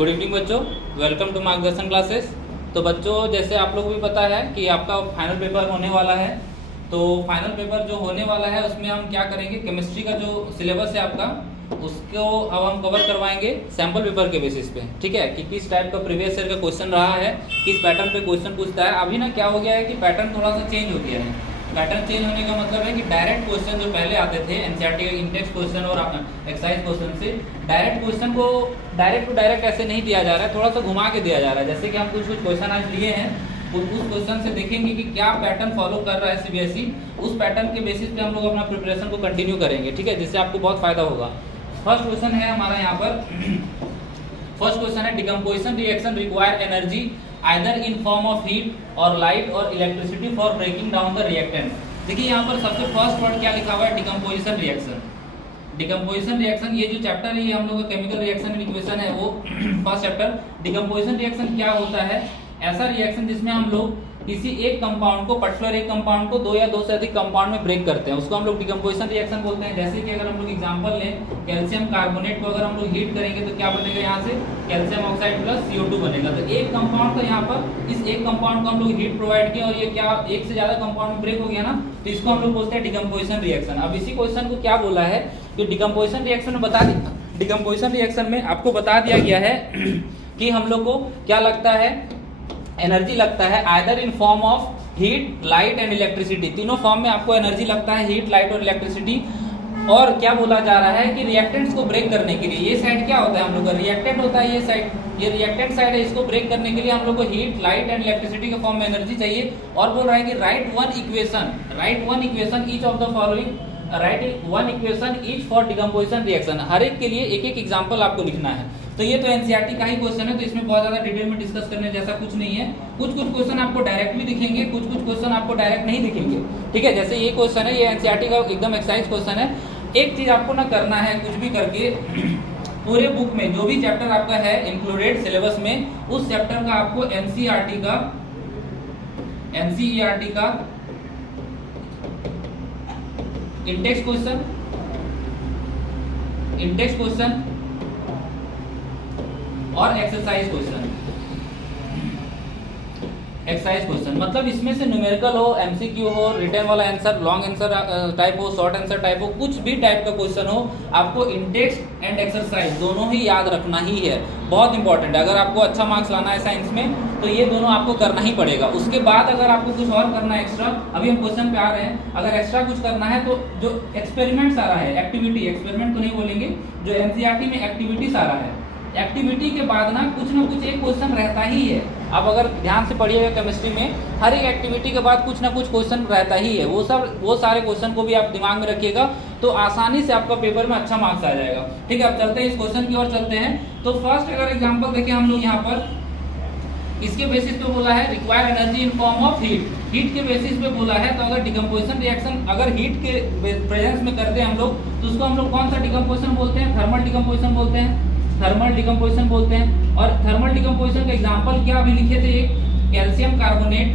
Good evening बच्चों, welcome to मार्गदर्शन classes. तो बच्चों, जैसे आप लोग को भी पता है कि आपका फाइनल पेपर होने वाला है। तो फाइनल पेपर जो होने वाला है उसमें हम क्या करेंगे, केमिस्ट्री का जो सिलेबस है आपका उसको अब हम कवर करवाएंगे सैम्पल पेपर के बेसिस पे। ठीक है, कि किस टाइप का प्रीवियस ईयर का क्वेश्चन रहा है, किस पैटर्न पे क्वेश्चन पूछता है। अभी ना क्या हो गया है कि पैटर्न थोड़ा सा चेंज हो गया है। पैटर्न चेंज होने का मतलब है कि डायरेक्ट क्वेश्चन जो पहले आते थे एनसीईआरटी के इंडेक्स क्वेश्चन और एक्सरसाइज क्वेश्चन से, डायरेक्ट क्वेश्चन को डायरेक्ट टू डायरेक्ट ऐसे नहीं दिया जा रहा है, थोड़ा सा घुमा के दिया जा रहा है। जैसे कि हम कुछ क्वेश्चन आज लिए हैं, उस क्वेश्चन से देखेंगे कि क्या पैटर्न फॉलो कर रहा है सीबीएसई। उस पैटर्न के बेसिस पे हम लोग अपना प्रिपरेशन को कंटिन्यू करेंगे। ठीक है, जिससे आपको बहुत फायदा होगा। फर्स्ट क्वेश्चन है हमारा यहाँ पर, फर्स्ट क्वेश्चन है decomposition reaction require energy either in form of heat और लाइट और electricity for breaking down the reactant. देखिए यहाँ पर सबसे फर्स्ट वर्ड क्या लिखा हुआ है, डिकम्पोजिशन रिएक्शन। डिकम्पोजिशन रिएक्शन, ये जो चैप्टर है ये हम लोग का केमिकल रिएक्शन एंड इक्वेशन है, वो फर्स्ट चैप्टर। डिकम्पोजिशन रिएक्शन क्या होता है, ऐसा रिएक्शन जिसमें हम लोग किसी एक कंपाउंड को, पर्टिकुलर एक कंपाउंड को दो या दो से अधिक कंपाउंड में ब्रेक करते हैं, उसको हम लोग डिकम्पोजिशन रिएक्शन बोलते हैं। जैसे कि अगर हम लोग एग्जांपल लें, कैल्शियम कार्बोनेट को अगर हम लोग हीट करेंगे तो क्या बनेगा, यहाँ से कैल्शियम ऑक्साइड प्लस CO2 बनेगा। तो एक कंपाउंड का यहाँ पर, इस एक कंपाउंड को हम लोग हीट प्रोवाइड किया और ये क्या एक से ज्यादा कंपाउंड में ब्रेक हो गया ना, तो इसको हम लोग बोलते हैं डिकम्पोजिशन रिएक्शन। अब इसी क्वेश्चन को क्या बोला है कि डिकम्पोजिशन रिएक्शन में बता दिया, डिकम्पोजिशन रिएक्शन में आपको बता दिया गया है कि हम लोग को क्या लगता है, एनर्जी लगता है either in form of heat light and electricity. तीनों फॉर्म में आपको एनर्जी लगता है, हीट लाइट और इलेक्ट्रिसिटी। और क्या बोला जा रहा है कि रिएक्टेंट्स को ब्रेक करने के लिए, ये साइड क्या होता है हम लोग का, रिएक्टेंट होता है ये साइड, ये रिएक्टेंट साइड है, इसको ब्रेक करने के लिए हम लोग को हीट लाइट एंड इलेक्ट्रिसिटी के फॉर्म में एनर्जी चाहिए। और बोल रहा है कि write one equation each of the following, write one equation each for decomposition reaction. हर एक के लिए एक एक एग्जांपल आपको लिखना है। तो ये तो एनसीईआरटी का ही क्वेश्चन है, तो इसमें बहुत ज्यादा डिटेल में डिस्कस करने जैसा कुछ नहीं है। कुछ क्वेश्चन आपको डायरेक्ट भी दिखेंगे, कुछ क्वेश्चन आपको डायरेक्ट नहीं दिखेंगे। ठीक है, जैसे ये क्वेश्चन है, ये एनसीईआरटी का एकदम एक्सरसाइज क्वेश्चन है। एक चीज आपको ना करना है, कुछ भी करके पूरे बुक में जो भी चैप्टर आपका है इंक्लूडेड सिलेबस में, उस चैप्टर का आपको एनसीईआरटी का इंडेक्स क्वेश्चन और एक्सरसाइज क्वेश्चन, मतलब इसमें से न्यूमेरिकल हो, एमसीक्यू हो, रिटन वाला आंसर, लॉन्ग आंसर टाइप हो, शॉर्ट आंसर टाइप हो, कुछ भी टाइप का क्वेश्चन हो, आपको इंडेक्स एंड एक्सरसाइज दोनों ही याद रखना ही है। बहुत इंपॉर्टेंट है। अगर आपको अच्छा मार्क्स लाना है साइंस में तो ये दोनों आपको करना ही पड़ेगा। उसके बाद अगर आपको कुछ और करना है एक्स्ट्रा, अभी हम क्वेश्चन पे आ रहे हैं, अगर एक्स्ट्रा कुछ करना है तो जो एक्सपेरिमेंट्स आ रहा है, एक्टिविटी, एक्सपेरिमेंट तो नहीं बोलेंगे, जो एनसीईआरटी में एक्टिविटीज आ रहा है, एक्टिविटी के बाद ना कुछ एक क्वेश्चन रहता ही है। आप अगर ध्यान से पढ़िएगा केमिस्ट्री में, हर एक एक्टिविटी के बाद कुछ ना कुछ क्वेश्चन रहता ही है। वो सारे क्वेश्चन को भी आप दिमाग में रखिएगा तो आसानी से आपका पेपर में अच्छा मार्क्स आ जाएगा। ठीक है, अब चलते हैं इस क्वेश्चन की ओर चलते हैं। तो फर्स्ट अगर एग्जाम्पल देखें हम लोग यहाँ पर, इसके बेसिस पे बोला है require energy in form of heat के बेसिस पे बोला है। तो अगर डिकम्पोजिशन रिएक्शन अगर हीट के प्रेजेंस में करते हैं हम लोग, तो उसको हम लोग कौन सा डिकम्पोजिशन बोलते हैं, थर्मल डिकम्पोजिशन बोलते हैं, थर्मल डिकम्पोजिशन बोलते हैं। और थर्मल डिकम्पोजिशन का एग्जांपल क्या अभी लिखे थे, एक कैल्शियम कार्बोनेट,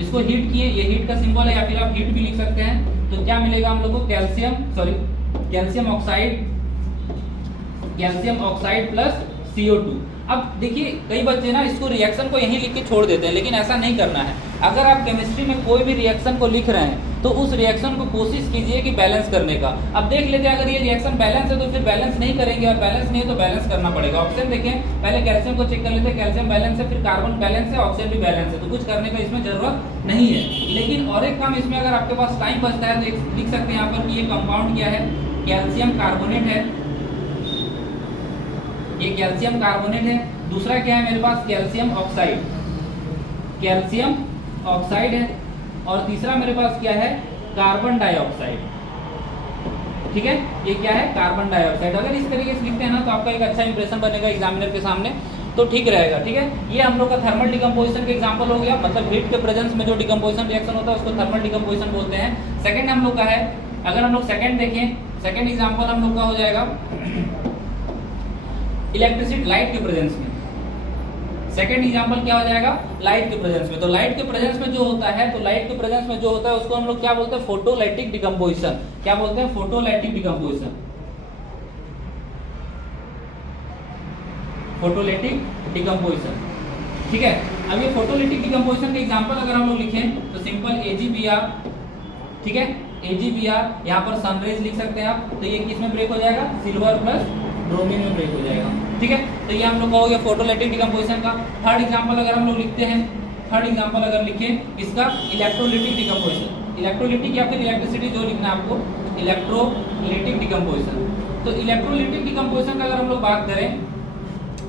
इसको हीट किए, ये हीट का सिंबल है, या फिर आप हीट भी लिख सकते हैं। तो क्या मिलेगा हम लोग को, कैल्शियम ऑक्साइड प्लस CO2। अब देखिए कई बच्चे ना इसको रिएक्शन को यहीं लिख के छोड़ देते हैं, लेकिन ऐसा नहीं करना है। अगर आप केमिस्ट्री में कोई भी रिएक्शन को लिख रहे हैं तो उस रिएक्शन को कोशिश कीजिए कि बैलेंस करने का। अब देख लेते हैं, अगर ये रिएक्शन बैलेंस है तो फिर बैलेंस नहीं करेंगे, और बैलेंस नहीं है तो बैलेंस करना पड़ेगा। ऑप्शन देखें, पहले कैल्शियम को चेक कर लेते हैं, कैल्शियम बैलेंस है, फिर कार्बन बैलेंस है, ऑक्सीजन भी बैलेंस है, तो कुछ करने का इसमें जरूरत नहीं है। लेकिन और एक काम इसमें अगर आपके पास टाइम बचता है तो लिख सकते हैं यहाँ पर कि ये कंपाउंड क्या है, कैल्शियम कार्बोनेट है, ये कैल्शियम कार्बोनेट है। दूसरा क्या है मेरे पास, कैल्शियम ऑक्साइड है। और तीसरा मेरे पास क्या है, कार्बन डाइऑक्साइड। ठीक है, ये क्या है, कार्बन डाइऑक्साइड। अगर इस तरीके से लिखते हैं ना तो आपका एक अच्छा इंप्रेशन बनेगा एग्जामिनर के सामने, तो ठीक रहेगा। ठीक है, ये हम लोग का थर्मल डिकम्पोजिशन का एग्जांपल हो गया, मतलब हीट के प्रेजेंस में जो डिकम्पोजिशन रिएक्शन होता है उसको थर्मल डिकम्पोजिशन बोलते हैं। सेकंड हम लोग का है, अगर हम लोग सेकंड देखें, सेकंड एग्जांपल हम लोग का हो जाएगा इलेक्ट्रिसिटी, लाइट के प्रेजेंस में। सेकंड एग्जांपल क्या हो जाएगा, लाइट के प्रेजेंस में। तो लाइट के प्रेजेंस में जो होता है, तो लाइट के प्रेजेंस में जो होता है उसको हम लोग क्या बोलते हैं, फोटोलाइटिक डिकम्पोजिशन। क्या बोलते हैं, फोटोलाइटिक डिकम्पोजिशन। Photolytic decomposition. ठीक है, अब ये फोटोलिटिक डिकम्पोजिशन का एग्जांपल अगर हम लोग लिखें तो सिंपल AgBr, ठीक है, AgBr यहाँ पर सनरेज लिख सकते हैं आप, तो ये किस में ब्रेक हो जाएगा, सिल्वर प्लस ब्रोमीन में ब्रेक हो जाएगा। ठीक है, तो ये हम लोग का हो गया फोटोलिटिक डिकम्पोजिशन का। थर्ड एग्जांपल अगर हम लोग लिखते हैं, थर्ड एग्जांपल अगर लिखें इसका इलेक्ट्रोलिटिक डिकम्पोजिशन, इलेक्ट्रोलिटिक या फिर इलेक्ट्रिसिटी जो लिखना है आपको, इलेक्ट्रोलिटिक डिकम्पोजिशन। तो इलेक्ट्रोलिटिक डिकम्पोजिशन का अगर हम लोग बात करें,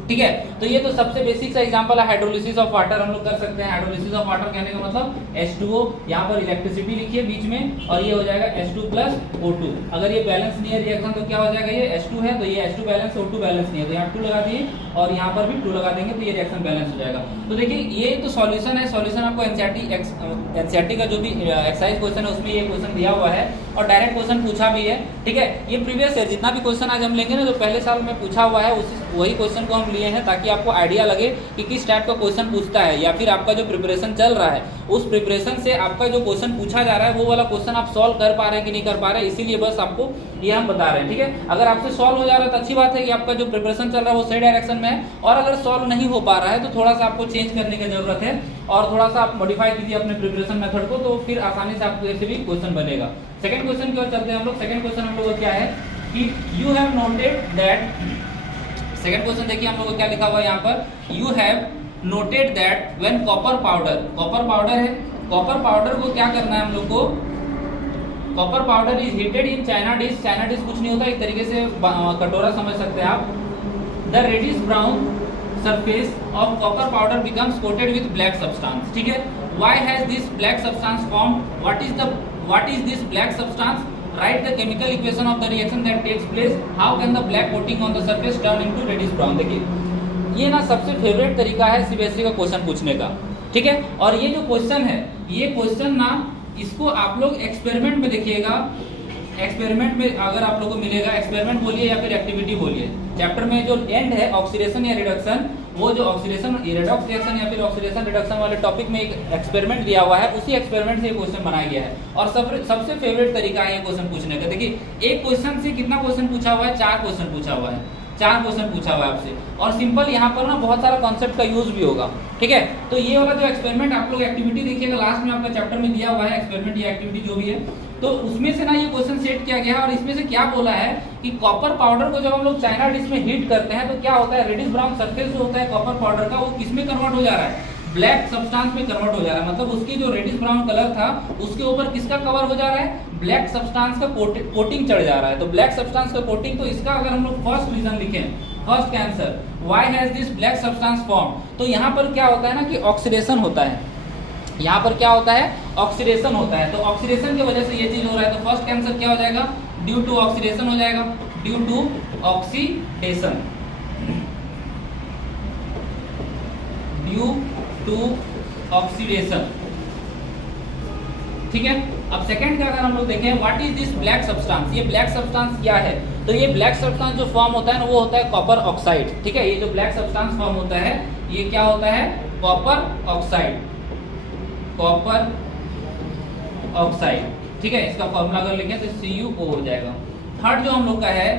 ठीक है, तो ये तो सबसे बेसिक सा एग्जांपल है हाइड्रोलिसिस ऑफ वाटर हम लोग कर सकते हैं। हाइड्रोलिसिस ऑफ वाटर कहने का मतलब H2O, यहाँ पर इलेक्ट्रिसिटी लिखिए बीच में और ये हो जाएगा H2 प्लस O2। अगर ये बैलेंस नहीं है रिएक्शन तो क्या हो जाएगा, ये H2 है तो ये H2 बैलेंस, O2 बैलेंस नहीं है तो यहाँ 2 लगा दिए और यहाँ पर भी 2 लगा देंगे तो ये रिएक्शन बैलेंस हो जाएगा। तो देखिए ये तो सॉल्यूशन है, सॉल्यूशन आपको एनसीईआरटी का जो भी एक्सरसाइज क्वेश्चन है उसमें ये क्वेश्चन दिया हुआ है और डायरेक्ट क्वेश्चन पूछा भी है। ठीक है, ये प्रीवियस है, जितना भी क्वेश्चन आज हम लेंगे ना जो पहले साल में पूछा हुआ है वही क्वेश्चन को हम लिए हैं ताकि आपको आइडिया लगे कि किस टाइप का क्वेश्चन पूछता है, या फिर आपका जो प्रिपरेशन चल रहा है उस प्रिपरेशन से आपका जो क्वेश्चन पूछा जा रहा है वो वाला क्वेश्चन आप सॉल्व कर पा रहे हैं कि नहीं कर पा रहे हैं, इसीलिए बस आपको ये हम बता रहे हैं। ठीक है, अगर आपसे सॉल्व हो जा रहा है तो अच्छी बात है कि आपका जो प्रिपरेशन चल रहा है वो सही डायरेक्शन में है, और अगर सॉल्व नहीं हो पा रहा है तो थोड़ा सा आपको चेंज करने की जरूरत है और थोड़ा सा आप मॉडिफाई कीजिए अपने प्रिपरेशन मेथड को, तो फिर आसानी से आपको ऐसे भी क्वेश्चन बनेगा। सेकंड क्वेश्चन की ओर चलते हैं हम लोग। सेकंड क्वेश्चन हम लोग को क्या है कि you have noted that, second question देखिए हम लोग को क्या लिखा हुआ है यहाँ पर, you have noted that when copper powder, copper powder है, कॉपर पाउडर को क्या करना है हम लोग को, copper powder is heated in China dish, China dish कुछ नहीं होता एक तरीके से कटोरा समझ सकते हैं आप, the reddish brown surface of copper powder becomes coated with black substance। ठीक है, why has this black substance formed, what is this black substance, write the chemical equation of the reaction that takes place, how can the black coating on the surface turn into reddish brown। देखिए ये ना सबसे favourite तरीका है CBSE का question पूछने का। ठीक है, और ये जो क्वेश्चन है ये क्वेश्चन ना इसको आप लोग एक्सपेरिमेंट में देखिएगा, एक्सपेरिमेंट में अगर आप लोगों को मिलेगा, एक्सपेरिमेंट बोलिए या फिर एक्टिविटी बोलिए, चैप्टर में जो एंड है ऑक्सीडेशन या रिडक्शन, वो जो ऑक्सीडेशन रेडॉक्स रिएक्शन या फिर ऑक्सीडेशन रिडक्शन वाले टॉपिक में एक एक्सपेरिमेंट दिया हुआ है, उसी एक्सपेरिमेंट से ये क्वेश्चन बनाया गया है और सबसे फेवरेट तरीका है ये क्वेश्चन पूछने का। देखिए एक क्वेश्चन से कितना क्वेश्चन पूछा हुआ है, 4 क्वेश्चन पूछा हुआ है, 4 क्वेश्चन पूछा हुआ है आपसे, और सिंपल यहाँ पर ना बहुत सारा कॉन्सेप्ट का यूज भी होगा। ठीक है, तो ये वाला जो एक्सपेरिमेंट आप लोग एक्टिविटी देखिएगा लास्ट में आपका चैप्टर में दिया हुआ है, एक्सपेरिमेंट या एक्टिविटी जो भी है, तो उसमें से ना ये क्वेश्चन सेट किया गया है और इसमें से क्या बोला है कि कॉपर पाउडर को जब हम लोग चाइना डिश में हीट करते हैं तो क्या होता है, रेडिश ब्राउन सरफेस जो होता है कॉपर पाउडर का वो किस में कन्वर्ट हो जा रहा है, ब्लैक सब्सटेंस में कन्वर्ट हो जा रहा है। मतलब उसकी जो रेडिश ब्राउन कलर था उसके ऊपर किसका कवर हो जा रहा है, ब्लैक सब्सटेंस का कोटिंग चढ़ जा रहा है। तो ब्लैक सब्सटेंस का कोटिंग, तो इसका अगर हम लोग फर्स्ट रीजन लिखें, first answer, why has this black substance form, तो यहाँ पर क्या होता है ना कि ऑक्सीडेशन होता है, यहाँ पर क्या होता है, ऑक्सीडेशन होता है। तो ऑक्सीडेशन की वजह से ये चीज हो रहा है, तो फर्स्ट आंसर क्या हो जाएगा, ड्यू टू ऑक्सीडेशन हो जाएगा, due to oxidation, due to oxidation. ठीक है, अब सेकंड का अगर हम लोग देखें, what is this black substance, ये ब्लैक सब्सटेंस क्या है, तो ये ब्लैक सब्सटेंस जो फॉर्म होता है ना वो होता है कॉपर ऑक्साइड। ठीक है, ये जो ब्लैक सब्सटेंस फॉर्म होता है ये क्या होता है, कॉपर ऑक्साइड, कॉपर ऑक्साइड। ठीक है, इसका फॉर्मूला अगर लिखें तो CuO हो जाएगा। थर्ड जो हम लोग का है,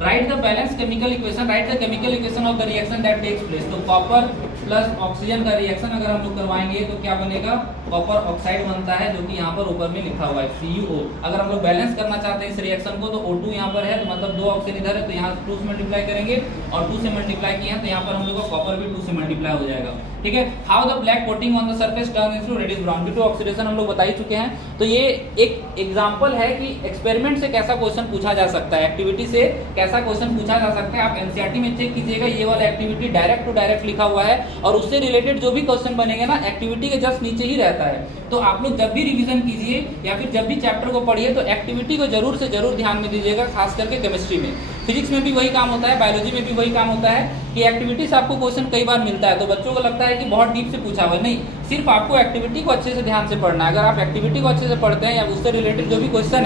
write the balance chemical equation, write the chemical equation of the reaction that takes place. तो कॉपर प्लस ऑक्सीजन का रिएक्शन अगर हम लोग करवाएंगे तो क्या बनेगा, कॉपर ऑक्साइड बनता है, जो कि यहाँ पर ऊपर में लिखा हुआ है CuO। अगर हम लोग बैलेंस करना चाहते हैं इस रिएक्शन को तो O2 यहाँ पर है, तो मतलब 2 ऑक्सीजन इधर है तो यहाँ 2 से मल्टीप्लाई करेंगे और 2 से मल्टीप्लाई किए हैं तो यहाँ पर हम लोग का कॉपर भी 2 से मल्टीप्लाई हो जाएगा। ठीक है, how the black coating on the surface turn into reddish brown, due to oxidation हम लोग बता ही चुके हैं। तो ये एक एग्जांपल है कि एक्सपेरिमेंट से कैसा क्वेश्चन पूछा जा सकता है, एक्टिविटी से कैसा क्वेश्चन पूछा जा सकता है। आप एनसीईआरटी में चेक कीजिएगा, ये वाला एक्टिविटी डायरेक्ट टू डायरेक्ट लिखा हुआ है और उससे रिलेटेड जो भी क्वेश्चन बनेंगे ना एक्टिविटी के जस्ट नीचे ही रहता है। तो आप लोग जब भी रिवीजन कीजिए या फिर जब भी चैप्टर को पढ़िए तो एक्टिविटी को जरूर से जरूर ध्यान में दीजिएगा, खास करके केमिस्ट्री में। फिजिक्स में भी वही काम होता है, बायोलॉजी में भी वही काम होता है कि एक्टिविटी से आपको क्वेश्चन कई बार मिलता है तो बच्चों को लगता है कि बहुत डीप से पूछा हुआ, नहीं, सिर्फ आपको एक्टिविटी को अच्छे से ध्यान से पढ़ना है। अगर आप एक्टिविटी को अच्छे से पढ़ते हैं या उससे रिलेटेड जो भी क्वेश्चन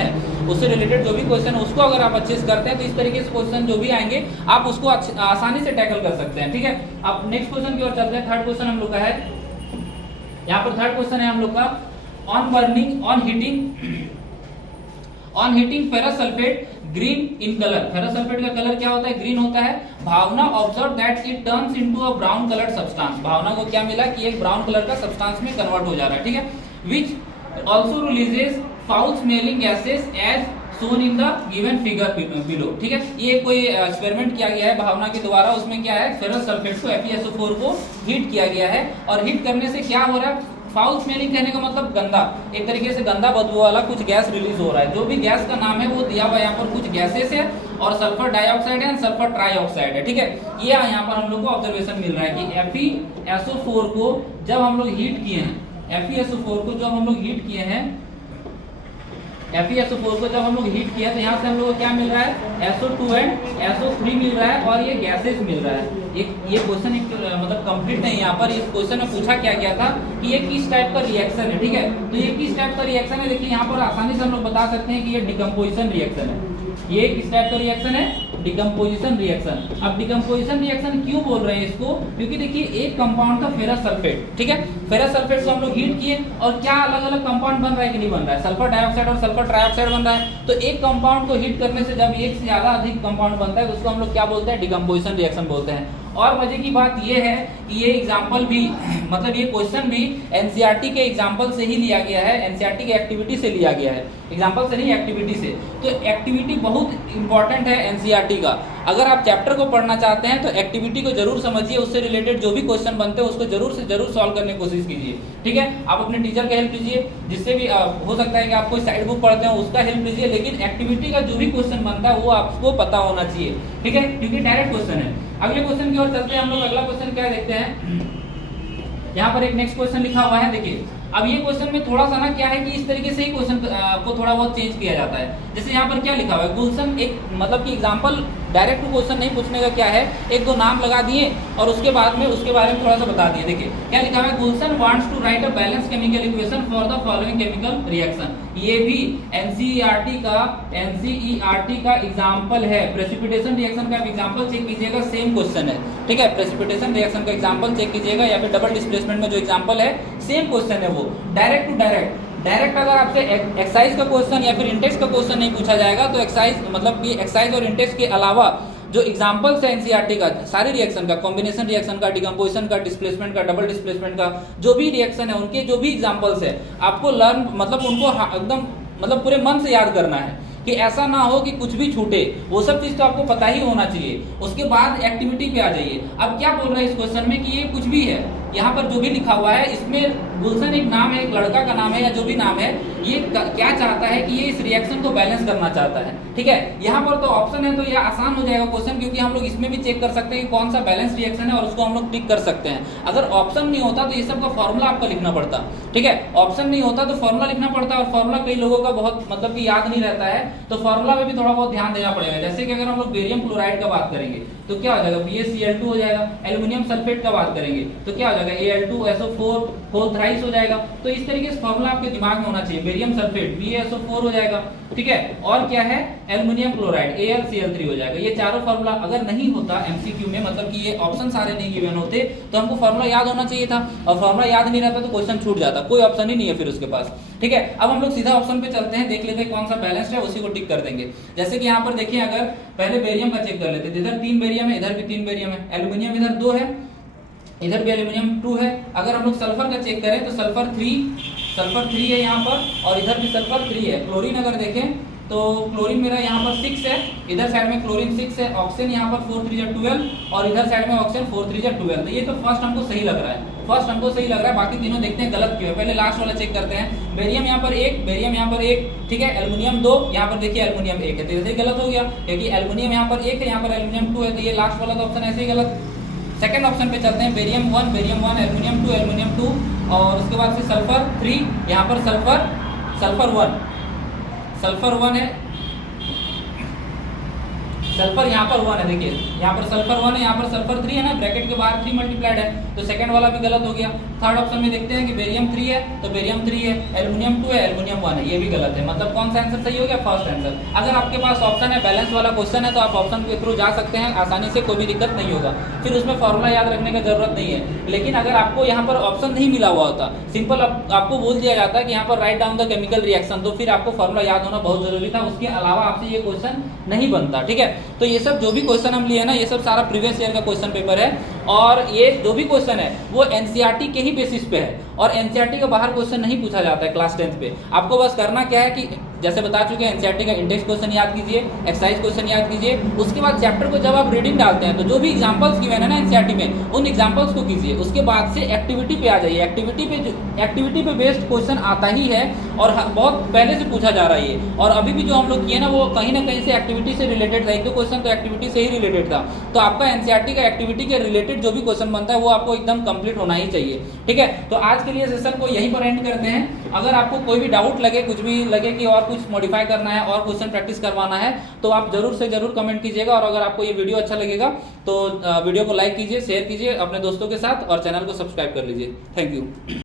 है उसको अगर आप अच्छे से करते हैं तो इस तरीके से क्वेश्चन जो भी आएंगे आप उसको आसानी से टैकल कर सकते हैं। ठीक है, अब नेक्स्ट क्वेश्चन की ओर चलते हैं। थर्ड क्वेश्चन हम लोग का है, यहाँ पर थर्ड क्वेश्चन है हम लोग का, on heating ferrous sulphate green in colour, ferrous sulphate का कलर क्या होता है, ग्रीन होता है। Bhavna observe that it turns into a brown coloured substance, Bhavna को क्या मिला कि एक ब्राउन कलर का सब्सटेंस में कन्वर्ट हो जा रहा है, ठीक है। Which also releases foul smelling gases as shown in the given figure below, ठीक है। ये कोई एक्सपेरिमेंट किया गया है भावना के द्वारा, उसमें क्या है फेरस सल्फेट को FeSO4 को हीट किया गया है, और हीट करने से क्या हो रहा है, फाउल स्मेलिंग कहने का मतलब गंदा, एक तरीके से गंदा बदबू वाला कुछ गैस रिलीज हो रहा है। जो भी गैस का नाम है वो दिया हुआ यहाँ पर, कुछ गैसेस है और सल्फर डाइऑक्साइड है, सल्फर ट्राइऑक्साइड है, ठीक है। ये यहाँ पर हम लोग को ऑब्जर्वेशन मिल रहा है कि FeSO4 को जब हम लोग हीट किए हैं, FeSO4 को जब हम लोग हीट किए हैं, FeSO4 को जब हम लोग हीट किया तो यहाँ से हम लोग को क्या मिल रहा है, SO2 एंड SO3 मिल रहा है, और ये गैसेस मिल रहा है। ये क्वेश्चन मतलब कंप्लीट नहीं, यहाँ पर इस क्वेश्चन में पूछा क्या गया था कि ये किस टाइप का रिएक्शन है, ठीक है। तो ये किस टाइप का रिएक्शन है, देखिए यहाँ पर आसानी से हम लोग बता सकते हैं कि ये डिकम्पोजिशन रिएक्शन है। ये किस टाइप का रिएक्शन है, डिकम्पोजिशन रिएक्शन। अब डिकम्पोजिशन रिएक्शन क्यों बोल रहे हैं इसको, क्योंकि देखिए एक कंपाउंड था फेरस सल्फेट, ठीक है। फेरस सल्फेट को हम लोग हीट किए और क्या अलग अलग कंपाउंड बन रहा है कि नहीं बन रहा है, सल्फर डाइऑक्साइड और सल्फर ट्राइऑक्साइड बन रहा है। तो एक कंपाउंड को हीट करने से जब एक से ज्यादा अधिक कंपाउंड बनता है तो उसको हम लोग क्या बोलते हैं, डिकम्पोजिशन रिएक्शन बोलते हैं। और मजे की बात ये है कि ये एग्जाम्पल भी मतलब ये क्वेश्चन भी एनसीईआरटी के एग्जाम्पल से ही लिया गया है, एनसीईआरटी के एक्टिविटी से लिया गया है, एग्जाम्पल से नहीं एक्टिविटी से। तो एक्टिविटी बहुत इंपॉर्टेंट है एनसीईआरटी का। अगर आप चैप्टर को पढ़ना चाहते हैं तो एक्टिविटी को जरूर समझिए, उससे रिलेटेड जो भी क्वेश्चन बनते हैं उसको जरूर से जरूर सॉल्व करने की कोशिश कीजिए, ठीक है। आप अपने टीचर का हेल्प लीजिए, जिससे भी हो सकता है कि आप कोई साइड बुक पढ़ते हैं उसका हेल्प लीजिए, लेकिन एक्टिविटी का जो भी क्वेश्चन बनता है वो आपको पता होना चाहिए, ठीक है, क्योंकि डायरेक्ट क्वेश्चन है। अगले क्वेश्चन की ओर चलते हैं हम लोग। अगला क्वेश्चन क्या देखते हैं, यहाँ पर एक नेक्स्ट क्वेश्चन लिखा हुआ है, देखिए। अब ये क्वेश्चन में थोड़ा सा ना क्या है कि इस तरीके से ही क्वेश्चन को थोड़ा बहुत चेंज किया जाता है। जैसे यहाँ पर क्या लिखा हुआ है, गुलशन, एक मतलब कि एग्जांपल डायरेक्ट क्वेश्चन नहीं पूछने का क्या है, एक दो नाम लगा दिए और उसके बाद में उसके बारे में थोड़ा सा बता दिए। देखिए क्या लिखा हुआ है, Gulshan wants to write a balance chemical equation for the following chemical reaction. ये भी एनसीईआरटी का एग्जांपल है। प्रेसिपिटेशन रिएक्शन का एग्जांपल चेक कीजिएगा, सेम क्वेश्चन है, ठीक है। प्रेसिपिटेशन रिएक्शन का एग्जांपल चेक कीजिएगा, या फिर डबल डिस्प्लेसमेंट में जो एग्जांपल है सेम क्वेश्चन है वो। डायरेक्ट टू डायरेक्ट अगर आपसे एक्सरसाइज का क्वेश्चन या फिर इंडेक्स का क्वेश्चन नहीं पूछा जाएगा तो एक्सरसाइज मतलब कि एक्सरसाइज और इंडेक्स के अलावा जो एग्जांपल्स है एनसीईआरटी का सारे रिएक्शन का, कॉम्बिनेशन रिएक्शन का, डिकम्पोजिशन का, डिस्प्लेसमेंट का, डबल डिस्प्लेसमेंट का, जो भी रिएक्शन है उनके जो भी एग्जांपल्स है आपको लर्न मतलब उनको एकदम मतलब पूरे मन से याद करना है कि ऐसा ना हो कि कुछ भी छूटे। वो सब चीज तो आपको पता ही होना चाहिए। उसके बाद एक्टिविटी पे आ जाइए। अब क्या बोल रहे हैं इस क्वेश्चन में कि ये कुछ भी है, यहाँ पर जो भी लिखा हुआ है इसमें गुलशन एक नाम है, एक लड़का का नाम है या जो भी नाम है, ये क्या चाहता है कि ये इस रिएक्शन को बैलेंस करना चाहता है, ठीक है। यहाँ पर तो ऑप्शन है तो ये आसान हो जाएगा क्वेश्चन, क्योंकि हम लोग इसमें भी चेक कर सकते हैं कि कौन सा बैलेंस रिएक्शन है और उसको हम लोग टिक कर सकते हैं। अगर ऑप्शन नहीं होता तो ये सब का फॉर्मूला आपको लिखना पड़ता, ठीक है। ऑप्शन नहीं होता तो फॉर्मूला लिखना पड़ता है, और फॉर्मूला कई लोगों का बहुत मतलब कि याद नहीं रहता है, तो फॉर्मूला में भी थोड़ा बहुत ध्यान देना पड़ेगा। जैसे कि अगर हम लोग बेरियम क्लोराइड का बात करेंगे तो क्या हो जाएगा, BaCl2 हो जाएगा। एल्युमिनियम सल्फेट का बात करेंगे तो क्या हो जाएगा, Al2SO4 होल थ्राइस हो जाएगा। तो इस तरीके से फॉर्मूला आपके दिमाग में होना चाहिए। बेरियम सल्फेट BaSO4 हो जाएगा, ठीक है। और क्या है, एल्युमिनियम क्लोराइड AlCl3 हो जाएगा। ये चारों फॉर्मूला अगर नहीं होता एमसीक्यू में, मतलब कि ये ऑप्शन सारे नहीं गिवन होते, तो हमको फॉर्मूला याद होना चाहिए था, और फॉर्मूला याद नहीं रहता तो क्वेश्चन छूट जाता, कोई ऑप्शन ही नहीं है फिर उसके पास, ठीक है। अब हम लोग सीधा ऑप्शन पे चलते हैं, देख लेते हैं कौन सा बैलेंस्ड है, उसी को टिक कर देंगे। जैसे कि यहाँ पर देखिए, अगर पहले बेरियम का चेक कर लेते हैं, इधर 3 बेरियम है, इधर भी 3 बेरियम है, एल्युमिनियम इधर 2 है, इधर भी एल्युमिनियम 2 है। अगर हम लोग सल्फर का चेक करें तो सल्फर 3 है यहाँ पर, और इधर भी सल्फर 3 है। क्लोरीन अगर देखें तो क्लोरीन मेरा यहाँ पर 6 है, इधर साइड में क्लोरीन 6 है। ऑक्सीजन यहाँ पर 4 3 12, और इधर साइड में ऑक्सीजन 4 3 12। तो ये तो फर्स्ट हमको सही लग रहा है, फर्स्ट हमको सही लग रहा है। बाकी तीनों देखते हैं गलत क्यों है। पहले लास्ट वाला चेक करते हैं। बेरियम यहाँ पर 1, बेरियम यहाँ पर 1, ठीक है। एल्युमिनियम 2, यहाँ पर देखिए एल्युमिनियम 1 है, तो ऐसे ही गलत हो गया, क्योंकि एल्युमिनियम यहाँ पर 1 है, यहाँ पर एल्युमिनियम 2 है, तो ये लास्ट वाला ऑप्शन ऐसे ही गलत। सेकंड ऑप्शन पे चलते हैं, बेरियम 1, एल्युमिनियम 2, एल्युमिनियम 2, और उसके बाद से सल्फर 3, यहाँ पर सल्फर 1 है, सल्फर यहाँ पर 1 है, देखिए यहाँ पर सल्फर 1 है, यहाँ पर सल्फर 3 है ना, ब्रैकेट के बाहर 3 मल्टीप्लाइड है, तो सेकंड वाला भी गलत हो गया। थर्ड ऑप्शन में देखते हैं कि बेरियम 3 है तो बेरियम 3 है, एल्युमिनियम 2 है, एल्युमिनियम 1 है, ये भी गलत है। मतलब कौन सा आंसर सही हो गया? First answer. अगर आपके पास ऑप्शन है, बैलेंस वाला क्वेश्चन है, तो आप ऑप्शन के थ्रू जा सकते हैं आसानी से, कोई भी दिक्कत नहीं होगा, फिर उसमें फॉर्मूला याद रखने की जरूरत नहीं है। लेकिन अगर आपको यहाँ पर ऑप्शन नहीं मिला हुआ होता, सिंपल आपको बोल दिया जाता है कि यहाँ पर write down the chemical reaction, तो फिर आपको फॉर्मूला याद होना बहुत जरूरी था, उसके अलावा आपसे ये क्वेश्चन नहीं बनता। ठीक है, तो ये सब जो भी क्वेश्चन हम लिए ना, ये सब सारा प्रीवियस ईयर का क्वेश्चन पेपर है, और ये जो भी क्वेश्चन है वो एनसीईआरटी के ही बेसिस पे है, और एनसीईआरटी के बाहर क्वेश्चन नहीं पूछा जाता है क्लास 10th पे। आपको बस करना क्या है कि जैसे बता चुके हैं, एनसीईआरटी का इंडेक्स क्वेश्चन याद कीजिए, एक्सरसाइज क्वेश्चन याद कीजिए, उसके बाद चैप्टर को जब आप रीडिंग डालते हैं तो जो भी एग्जांपल्स गिवन है ना एनसीईआरटी में, उन एग्जांपल्स को कीजिए, उसके बाद से एक्टिविटी पे आ जाइए। एक्टिविटी पे बेस्ड क्वेश्चन आता ही है, और बहुत पहले से पूछा जा रहा है ये, और अभी भी जो हम लोग किए ना वो कहीं ना कहीं से एक्टिविटी से रिलेटेड था, एक दो क्वेश्चन तो एक्टिविटी से ही रिलेटेड था। तो आपका एनसीईआरटी का एक्टिविटी के रिलेटेड जो भी क्वेश्चन बनता है वो आपको एकदम कंप्लीट होना ही चाहिए। ठीक है, तो आज के लिए सेशन को यहीं पर एंड करते हैं। अगर आपको कोई भी डाउट लगे, कुछ भी लगे कि और कुछ मॉडिफाई करना है और क्वेश्चन प्रैक्टिस करवाना है, तो आप जरूर से जरूर कमेंट कीजिएगा। और अगर आपको ये वीडियो अच्छा लगेगा तो वीडियो को लाइक कीजिए, शेयर कीजिए अपने दोस्तों के साथ, और चैनल को सब्सक्राइब कर लीजिए। Thank you.